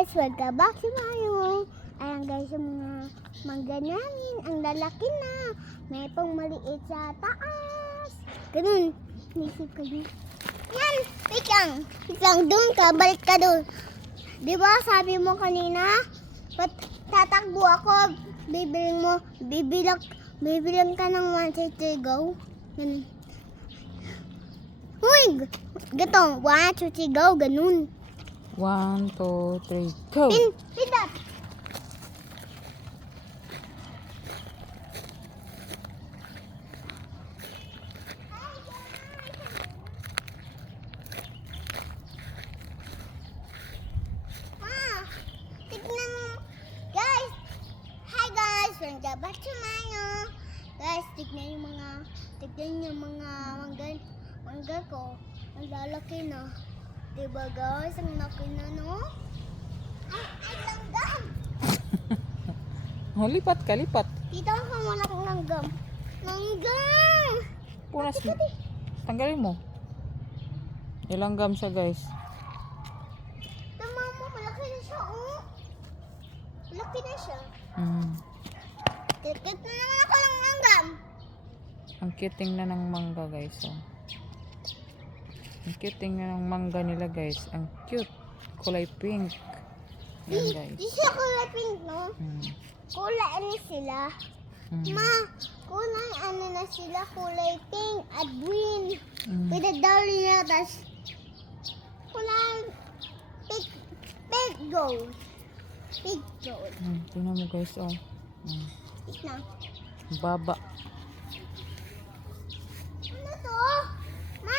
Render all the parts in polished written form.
guys, welcome back to Mayo. Ayan guys, yung mga mangga namin, ang lalaki na. May pang maliit sa taas. Ganun, nisip ko yun. Yan, wait lang, dun ka, balik ka dun. Diba sabi mo kanina, ba't tatakbo ako, bibilang ka ng 1, 2, 3, go. Ganun. Uy, gatong, 1, 2, 3, go, ganun. 1, 2, 3, go! Pindot! Tignan mo. Guys! Hi guys! Welcome back to Mayo. Guys, tignan yung mga mangga ko. Ang lalaki na. Diba guys? Ang laki na, no? Ay, langgam! Oh, lipat ka, lipat. Dito ako muna kang langgam. Langgam! Punas mo. Tanggalin mo. Ilanggam siya, guys. Tama mo, malaki na siya, oh. Malaki na siya. Tikit na naman ako ng langgam. Ang cute tingnan ng mangga, guys. Oh. Ang cute tingnan ng mangga nila, guys. Ang cute. Kulay pink. Yan, guys. Di siya kulay pink, no? Kulay ano sila? Ma, kulay ano na sila? Kulay pink at green. Pinadali na, tas kulay pink gold. Pink gold. Tingnan mo, guys. Oh. Pink na. Baba. Ano to? Ma!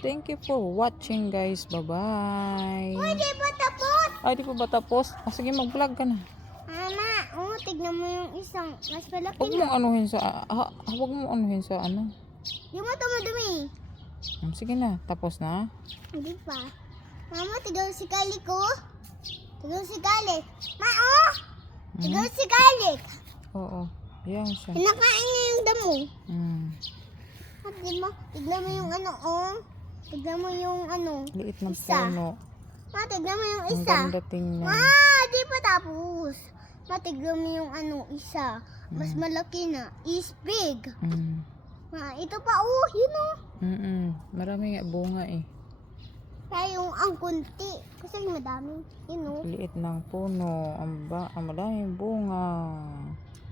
Thank you for watching, guys. Bye-bye. Uy, di ba tapos? Ay, di pa ba tapos? Sige, mag-vlog ka na. Mama, tignan mo yung isang mas malaki Huwag na. mong anuhin sa... Huwag mong anuhin sa ano. Di mo tumadumi. Sige na. Tapos na. Hindi pa. Mama, tignan si Kalik ko. Tignan si Kalik. Tignan si Kalik. Oo. Yan siya. Kinakain niya yung damo. At tignan mo yung ano, Tignan mo yung ano. Liit ng Isa. puno. Ma, tignan mo yung Ang isa. ganda tingnan. Di pa tapos. Ma, tignan mo yung ano, isa. Mas malaki na. Is big. Ma, ito pa, yun Marami nga bunga eh. Kaya yung ang kunti. Kasi madami. Yun Liit ng puno. Ang madaming bunga.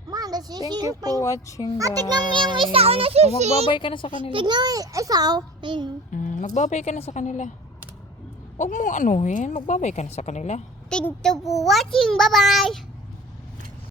Ma, Thank you for watching, guys. tignan mo yung isa, nasising. Magbabay ka na sa kanila. Tignan mo yung isa, Ayun. Magbabay ka na sa kanila. Huwag mong anuhin. Magbabay ka na sa kanila. Thank you for watching. Bye-bye.